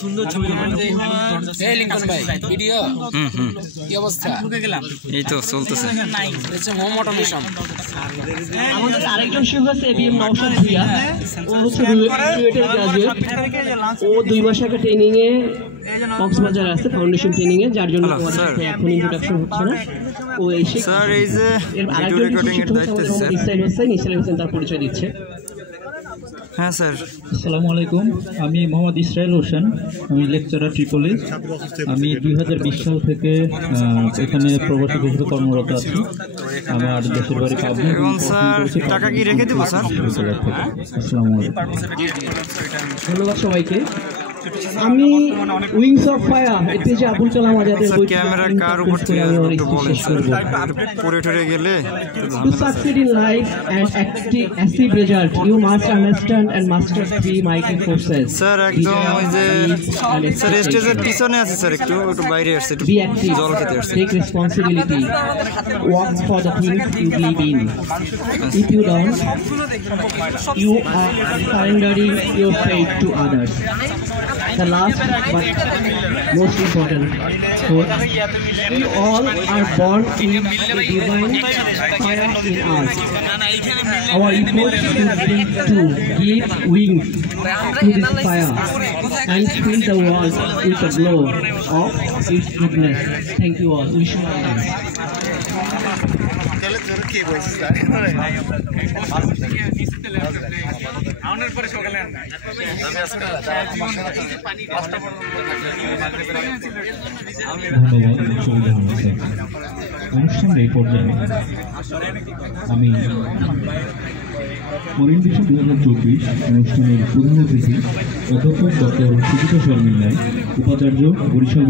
সুন্দর ছবি ভিডিও কি অবস্থা? এই তো চলতেছে। আমাদের আরেকজন শিক্ষক আছে এবিএম নওশাদ ভুইয়া, ও হচ্ছে রুয়েটের গ্রাজুয়েট। ও 2 মাস আগে ট্রেনিং এ কক্সবাজার আছে, ফাউন্ডেশন ট্রেনিং এ, যার জন্য তোমার সাথে এখন ইন্ট্রোডাকশন হচ্ছে না। ও এসে স্যার এই যে ভিডিও রেকর্ডিং এর দায়িত্ব স্যার ইসলাম হোসেন তার পরিচয় দিচ্ছে। হ্যাঁ স্যার। আসসালামু আলাইকুম, আমি মোহাম্মদ ইসরাইল হোসেন, আমি লেকচারার ট্রিপলি। আমি 2020 সাল থেকে এখানে প্রবাসী হিসেবে কর্মরত আছি। আমার দেশের বাড়ি পাবনা। এবং স্যার টাকা কি রেখে দেবো স্যার? আসসালামু আলাইকুম, ধন্যবাদ সবাইকে। আমি উইংস অফ ফায়ার এতে যে আবুল কালাম আজাদের বই ক্যামেরা কার উপর থেকে একটু বলেন স্যার, পড়ে টরে গেলে to succeed in life and achieve result you must understand and master 3 mighty forces. Sir একদম ওই যে স্যার স্টেজের পিছনে আছে স্যার, একটু বাইরে আসছে, একটু be active, জল খেতে আসছে। take responsibility, work for the things you believe in. If you don't, you are surrendering your faith to others. The last but most important quote: we all are born with a divine fire in us. Our effort should be to give wings to this fire and fill the world with the glow of its goodness. Thank you all. Wish you all the best. অনুষ্ঠানের এই পর্যায়ে আমি mooring বিশ্ব 2024 অনুষ্ঠানের প্রধান অতিথি অধ্যাপক doctor Sujita Sharmin রায়, উপাচার্য বরিশাল